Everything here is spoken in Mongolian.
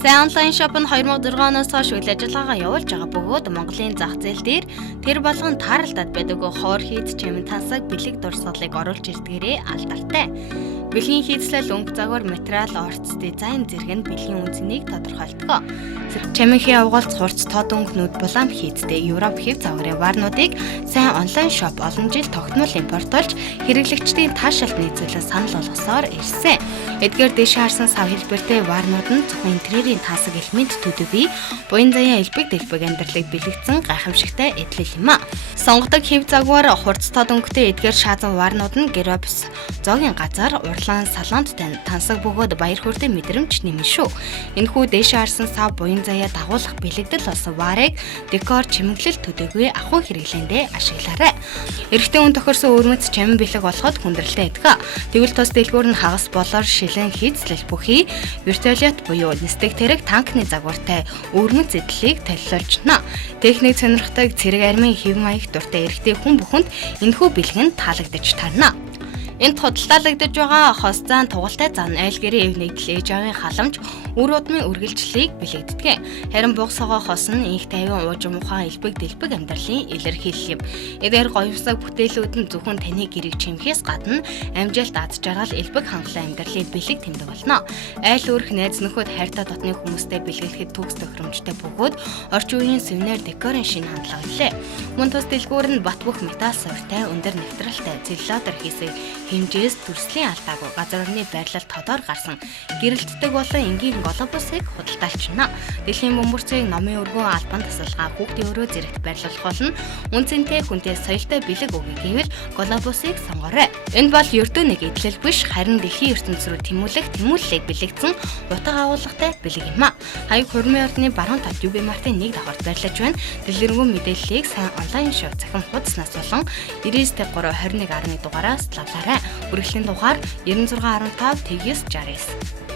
Сайн онлайн шоп нь 2006 оноос хойш үйл ажиллагаагаа явуулж байгаа бөгөөд Монголын зах зээл дээр тэр болгон тааралдаад байдаг хоор хийц чимэн тансаг бэлэг дурсгалыг оруулж ирдгээрээ алдартай. Бэлгийн хийцлэл өнгө загвар материал орц дизайн зэрэг нь бэлгийн үнцнийг тодорхойлдог. Чимэнхийн авгалт хурц тод өнгөнүүд булаам хийцтэй Европ хэв загварын варнуудыг сайн онлайн шоп олон жил тогтмол импортолж хэрэглэгчдийн таашаалт нийцүүлэн санал болгосоор ирсэн. Эдгээр дэш харсан сав хэлбэртэй варнууд нь зөвхөн интерьерийн таасаг элемент төдөвий буян заяа элбэг дэлбэг амьдралыг бэлэгдсэн гайхамшигтай эдлэл юм а. Сонгодог хэв загвар хурц тод өнгөтэй эдгээр шаазан варнууд нь геробс зоогийн газар урлаан салаанд тансаг бөгөөд баяр хөөртэй мэдрэмж нэмэн шүү. Энэхүү дэш харсан сав буян заяа дагуулах бэлэгдэл болсон варыг декор чимэглэл төдийгүй ахуй хэрэглээндээ ашиглаарай. Эрэгтэй хүн тохирсон өрмөц чимэн бэлэг болоход хүндрэлтэй байдаг. Тэгвэл тус дэлгүүр нь хагас болоор шилэн хийцлэл бүхий вертолет буюу нисдэг тэрэг танкны загвартай өрмөц эдлийг толилуулжна. Техник сонирхдаг цэрэг армийн хэв маяг дуртай эрэгтэй хүн бүхэнд энэхүү бэлэг нь таалагдж тарна. Энд худалдаалагдж байгаа хос заан тугалтай зан айлгэрийн эв нэгдэл ээж авийн халамж үр удмын үргэлжлэлийг бэлэгддэг. Харин бугсогоо хос нь их тайван уужим ухаан элбэг дэлбэг амьдралын илэрхийлэл юм. Эдгээр гоёмсаг бүтээлүүд нь зөвхөн таны гэрийг чимхээс гадна амжилт ад жаргал элбэг хангалуун амьдралын бэлэг тэмдэг болно. Айл өөрх найз нөхөд хайртай дотны хүмүүстэй бэлгэлэхэд төгс тохиромжтой бөгөөд орчин үеийн сувенир декорын шинэ хандлага илээ. Мөн тус дэлгүүр нь бат бөх металл сувртай өндөр нэвтрэлтэй целлюлозер хийсэг хэмжээс төрслийн алдаагүй газар орны байрлал тодор гарсан гэрэлтдэг болон энгийн глобусыг худалдаалчихна. Дэлхийн бөмбөрцөгийг номын өргөн албан тасалгаа хүүхдийн өрөө зэрэгт байрлуулах болно. Үнцэнтэй хүнтэй соёлтой бэлэг өгье гэвэл глобусыг сонгоорой. Энэ бол ердөө нэг эдлэл биш харин дэлхийн ертөнц рүү тэмүүлэлийг бэлэгдсэн утга агуулгатай бэлэг юм а. Хаяг хурмын ордны баруун талд UB Mart-ын нэг давхарт байрлаж байна. Дэлгэрэнгүй мэдээллийг сайн онлайн шоу захин хуудаснаас болон 99-3 21 12 дугаараас лавлаарай. Үргэлжлэлийн дугаар 9615 тэгээс 69.